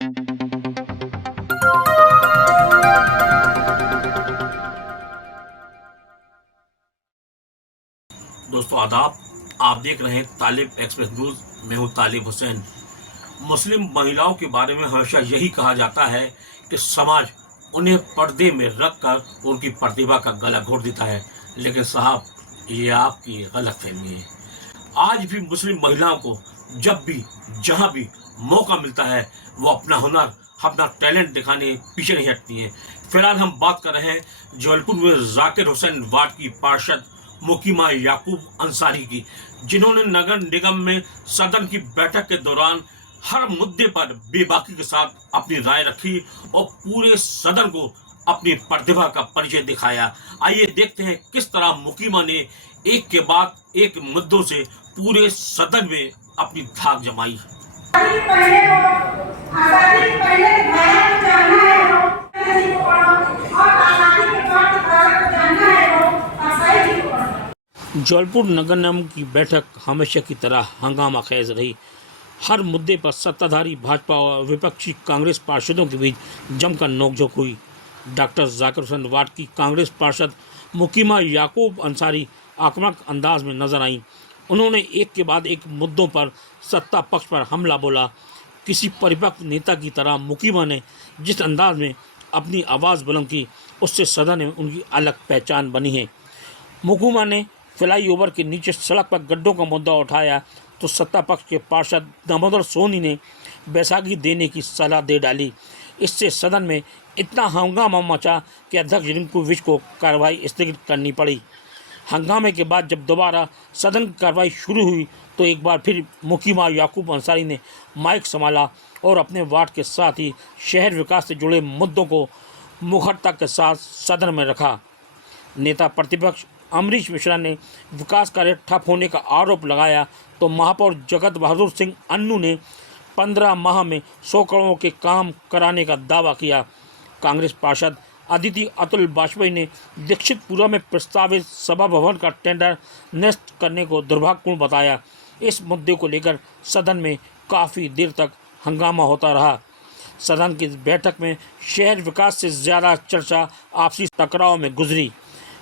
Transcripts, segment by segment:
दोस्तों आदाब, आप देख रहे हैं तालिब एक्सप्रेस न्यूज़। मैं हूं तालिब हुसैन। मुस्लिम महिलाओं के बारे में हमेशा यही कहा जाता है कि समाज उन्हें पर्दे में रखकर उनकी प्रतिभा का गला घोट देता है, लेकिन साहब, ये आपकी गलतफहमी है। आज भी मुस्लिम महिलाओं को जब भी जहां भी मौका मिलता है वो अपना हुनर, अपना टैलेंट दिखाने पीछे नहीं हटती हैं। फिलहाल हम बात कर रहे हैं जबलपुर में जाकिर हुसैन वार्ड की पार्षद मुकीमा याकूब अंसारी की, जिन्होंने नगर निगम में सदन की बैठक के दौरान हर मुद्दे पर बेबाकी के साथ अपनी राय रखी और पूरे सदन को अपनी प्रतिभा का परिचय दिखाया। आइए देखते हैं किस तरह मुकीमा ने एक के बाद एक मुद्दों से पूरे सदन में अपनी धाक जमाई। जबलपुर नगर निगम की बैठक हमेशा की तरह हंगामा खेज रही। हर मुद्दे पर सत्ताधारी भाजपा और विपक्षी कांग्रेस पार्षदों के बीच जमकर नोकझोंक हुई। डॉक्टर जाकिर हुसैन वार्ड की कांग्रेस पार्षद मुकीमा याकूब अंसारी आक्रामक अंदाज में नजर आईं। उन्होंने एक के बाद एक मुद्दों पर सत्ता पक्ष पर हमला बोला। किसी परिपक्व नेता की तरह मुकीमा ने जिस अंदाज में अपनी आवाज़ बुलंद की, उससे सदन में उनकी अलग पहचान बनी है। मुकीमा ने फ्लाईओवर के नीचे सड़क पर गड्ढों का मुद्दा उठाया तो सत्ता पक्ष के पार्षद दामोदर सोनी ने बैसाखी देने की सलाह दे डाली। इससे सदन में इतना हंगामा मचा कि अध्यक्ष रिंकू विज को कार्रवाई स्थगित करनी पड़ी। हंगामे के बाद जब दोबारा सदन की कार्रवाई शुरू हुई तो एक बार फिर मुकीमा याकूब अंसारी ने माइक संभाला और अपने वार्ड के साथ ही शहर विकास से जुड़े मुद्दों को मुखरता के साथ सदन में रखा। नेता प्रतिपक्ष अमरीश मिश्रा ने विकास कार्य ठप होने का आरोप लगाया तो महापौर जगत बहादुर सिंह अन्नू ने 15 माह में 100 करोड़ के काम कराने का दावा किया। कांग्रेस पार्षद अदिति अतुल वाजपेयी ने दीक्षितपुरा में प्रस्तावित सभा भवन का टेंडर नष्ट करने को दुर्भाग्यपूर्ण बताया। इस मुद्दे को लेकर सदन में काफ़ी देर तक हंगामा होता रहा। सदन की बैठक में शहर विकास से ज़्यादा चर्चा आपसी टकराव में गुजरी।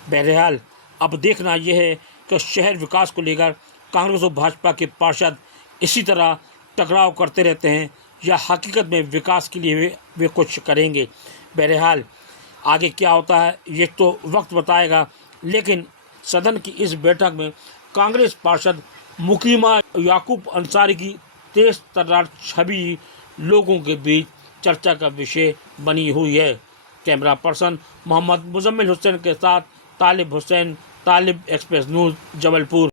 बहरहाल अब देखना यह है कि शहर विकास को लेकर कांग्रेस और भाजपा के पार्षद इसी तरह टकराव करते रहते हैं या हकीकत में विकास के लिए वे कुछ करेंगे। बहरहाल आगे क्या होता है ये तो वक्त बताएगा, लेकिन सदन की इस बैठक में कांग्रेस पार्षद मुकीमा याकूब अंसारी की तेज तर्रार छवि लोगों के बीच चर्चा का विषय बनी हुई है। कैमरा पर्सन मोहम्मद मुजम्मिल हुसैन के साथ तालिब हुसैन, तालिब एक्सप्रेस न्यूज़, जबलपुर।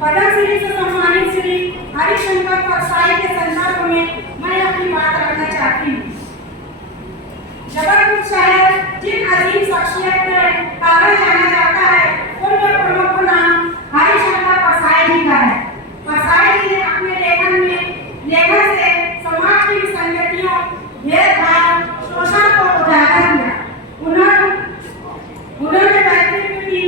पद्मश्री से सम्मानित श्री हरिशंकर परसाई के संदर्भ में मैं अपनी बात रखना चाहती हूँ। जबलपुर शहर जिन अजीम शख्सियत में कहा जाना जाता है उनमें प्रमुख नाम हरिशंकर परसाई जी का है। परसाई जी ने अपने लेखन से समाज की विसंगतियों, भेदभाव, शोषण को उजागर किया। उन्होंने व्यक्तित्व की